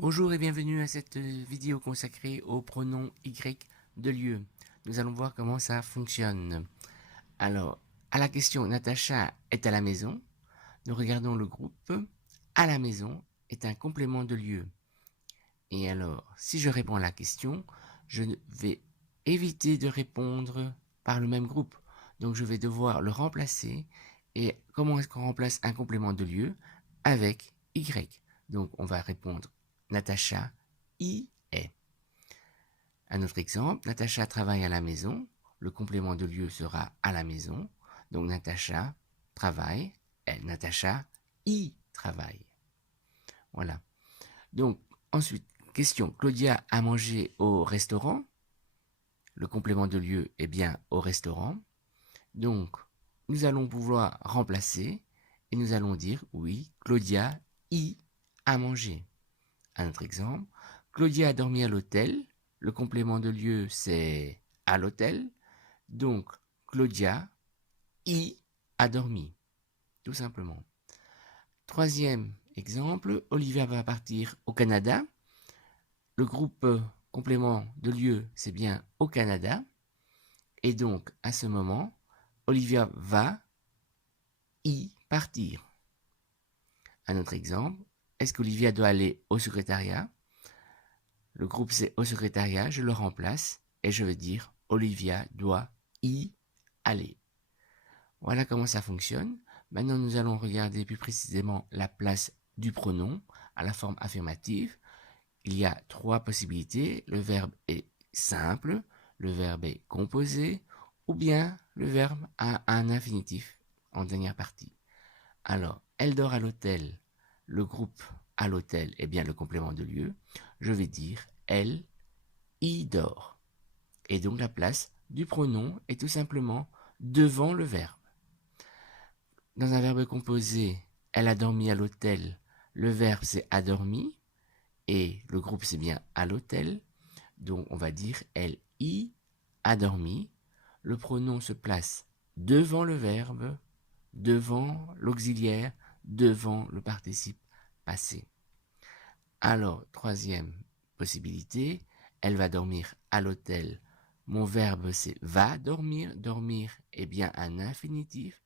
Bonjour et bienvenue à cette vidéo consacrée au pronom Y de lieu. Nous allons voir comment ça fonctionne. Alors, à la question Natacha est à la maison, nous regardons le groupe à la maison est un complément de lieu. Et alors, si je réponds à la question, je vais éviter de répondre par le même groupe. Donc je vais devoir le remplacer. Et comment est-ce qu'on remplace un complément de lieu? Avec Y. Donc on va répondre Natacha y est. Un autre exemple, Natacha travaille à la maison. Le complément de lieu sera à la maison. Donc Natacha travaille. Natacha y travaille. Voilà. Donc ensuite, question, Claudia a mangé au restaurant. Le complément de lieu est bien au restaurant. Donc, nous allons pouvoir remplacer et nous allons dire oui, Claudia y a mangé. Un autre exemple, Claudia a dormi à l'hôtel. Le complément de lieu, c'est à l'hôtel. Donc, Claudia y a dormi, tout simplement. Troisième exemple, Olivia va partir au Canada. Le groupe complément de lieu, c'est bien au Canada. Et donc, à ce moment, Olivia va y partir. Un autre exemple, est-ce qu'Olivia doit aller au secrétariat? Le groupe c'est au secrétariat, je le remplace et je vais dire Olivia doit y aller. Voilà comment ça fonctionne. Maintenant, nous allons regarder plus précisément la place du pronom à la forme affirmative. Il y a trois possibilités. Le verbe est simple, le verbe est composé, ou bien le verbe a un infinitif en dernière partie. Alors, elle dort à l'hôtel. Le groupe à l'hôtel est bien le complément de lieu. Je vais dire elle y dort. Et donc la place du pronom est tout simplement devant le verbe. Dans un verbe composé, elle a dormi à l'hôtel. Le verbe c'est a dormi et le groupe c'est bien à l'hôtel. Donc on va dire elle y a dormi. Le pronom se place devant le verbe, devant l'auxiliaire, devant le participe passé. Alors, troisième possibilité, elle va dormir à l'hôtel. Mon verbe c'est va dormir. Dormir est bien un infinitif.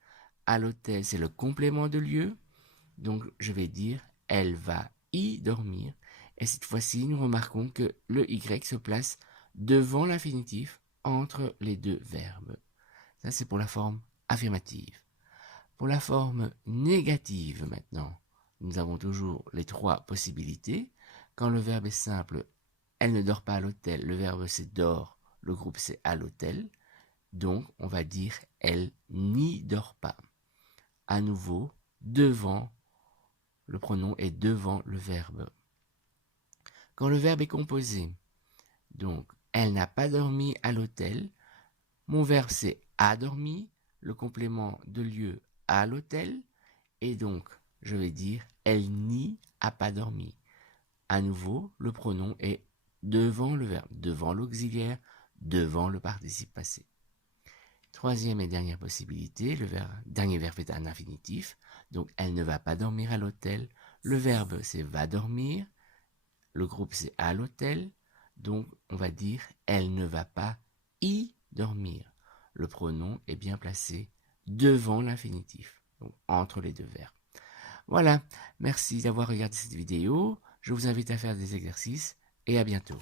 À l'hôtel c'est le complément de lieu. Donc je vais dire elle va y dormir. Et cette fois-ci, nous remarquons que le Y se place devant l'infinitif entre les deux verbes. Ça, c'est pour la forme affirmative. Pour la forme négative maintenant, nous avons toujours les trois possibilités. Quand le verbe est simple, elle ne dort pas à l'hôtel. Le verbe c'est dort, le groupe c'est à l'hôtel. Donc, on va dire elle n'y dort pas. À nouveau, devant, le pronom est devant le verbe. Quand le verbe est composé, donc, elle n'a pas dormi à l'hôtel. Mon verbe c'est a dormi, le complément de lieu à l'hôtel, et donc je vais dire elle n'y a pas dormi. À nouveau, le pronom est devant le verbe, devant l'auxiliaire, devant le participe passé. Troisième et dernière possibilité, dernier verbe est un infinitif, donc elle ne va pas dormir à l'hôtel. Le verbe c'est va dormir, le groupe c'est à l'hôtel, donc on va dire elle ne va pas y dormir. Le pronom est bien placé devant l'infinitif, donc entre les deux verbes. Voilà, merci d'avoir regardé cette vidéo, je vous invite à faire des exercices et à bientôt.